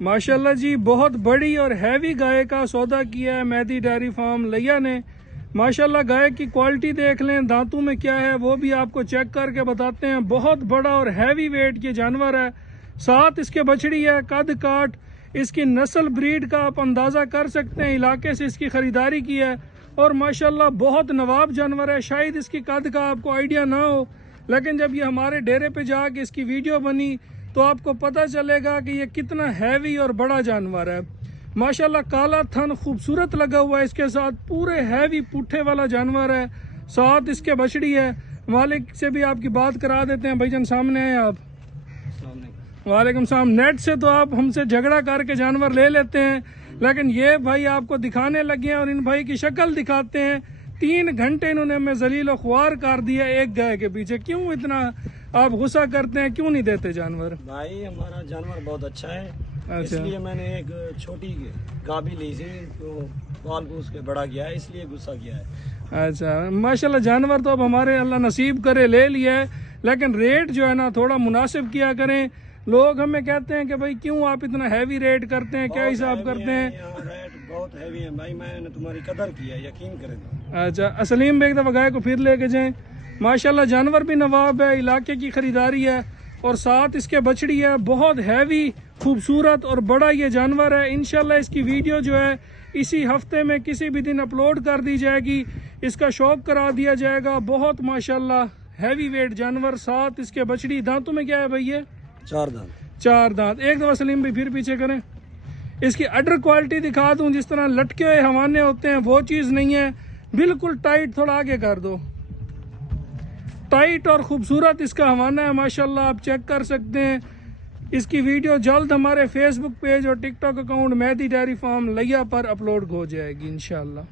माशाल्लाह जी, बहुत बड़ी और हैवी गाय का सौदा किया है मेहदी डेयरी फार्म लिया ने। माशाल्लाह गाय की क्वालिटी देख लें, दांतों में क्या है वो भी आपको चेक करके बताते हैं। बहुत बड़ा और हैवी वेट के जानवर है। साथ इसके बछड़ी है, कद काट इसकी नस्ल ब्रीड का आप अंदाजा कर सकते हैं। इलाके से इसकी खरीदारी की है और माशाल्लाह बहुत नवाब जानवर है। शायद इसकी कद का आपको आइडिया ना हो, लेकिन जब ये हमारे डेरे पे जाके इसकी वीडियो बनी तो आपको पता चलेगा कि ये कितना हैवी और बड़ा जानवर है। माशाल्लाह काला थन खूबसूरत लगा हुआ है, इसके साथ पूरे हैवी पुट्ठे वाला जानवर है। साथ इसके बछड़ी है। मालिक से भी आपकी बात करा देते हैं। भाईजान सामने हैं आप। वालेकुम सलाम। नेट से तो आप हमसे झगड़ा करके जानवर ले लेते हैं, लेकिन ये भाई आपको दिखाने लगे हैं और इन भाई की शक्ल दिखाते हैं। 3 घंटे इन्होंने हमें जलील ख्वार कर दिया एक गाय के पीछे। क्यों इतना आप गुस्सा करते हैं, क्यों नहीं देते जानवर? भाई हमारा जानवर बहुत अच्छा है। अच्छा। इसलिए मैंने एक छोटी गाभी ली थी तो पाल को उसके बड़ा किया है, इसलिए गुस्सा किया है। अच्छा, माशाल्लाह जानवर तो अब हमारे अल्लाह नसीब करे ले लिया है, लेकिन रेट जो है ना थोड़ा मुनासिब किया करें। लोग हमें कहते हैं कि भाई क्यों आप इतना हैवी रेट करते हैं, क्या हिसाब करते हैं? रेट बहुत हैवी है भाई, मैंने तुम्हारी कदर की है, यकीन करें। अच्छा, सलीम बेग दफा गाय को फिर लेके जाएं। माशाल्लाह जानवर भी नवाब है, इलाके की खरीदारी है और साथ इसके बछड़ी है। बहुत हैवी खूबसूरत और बड़ा ये जानवर है। इंशाल्लाह इसकी वीडियो जो है इसी हफ्ते में किसी भी दिन अपलोड कर दी जाएगी। इसका शौक करा दिया जाएगा। बहुत माशाल्लाह हैवी वेट जानवर। साथ इसके बछड़ी। दांतों में क्या है भैया? 4 दांत। 4 दांत। एक दफा सलीम भाई फिर पीछे करें। इसकी अडर क्वालिटी दिखा दूं, जिस तरह लटके हुए हवाने होते हैं वो चीज नहीं है, बिल्कुल टाइट। थोड़ा आगे कर दो। टाइट और खूबसूरत इसका हवाना है माशाल्लाह, आप चेक कर सकते हैं। इसकी वीडियो जल्द हमारे फेसबुक पेज और TikTok account Mehdi dairy farm लिया पर अपलोड हो जाएगी इंशाल्लाह।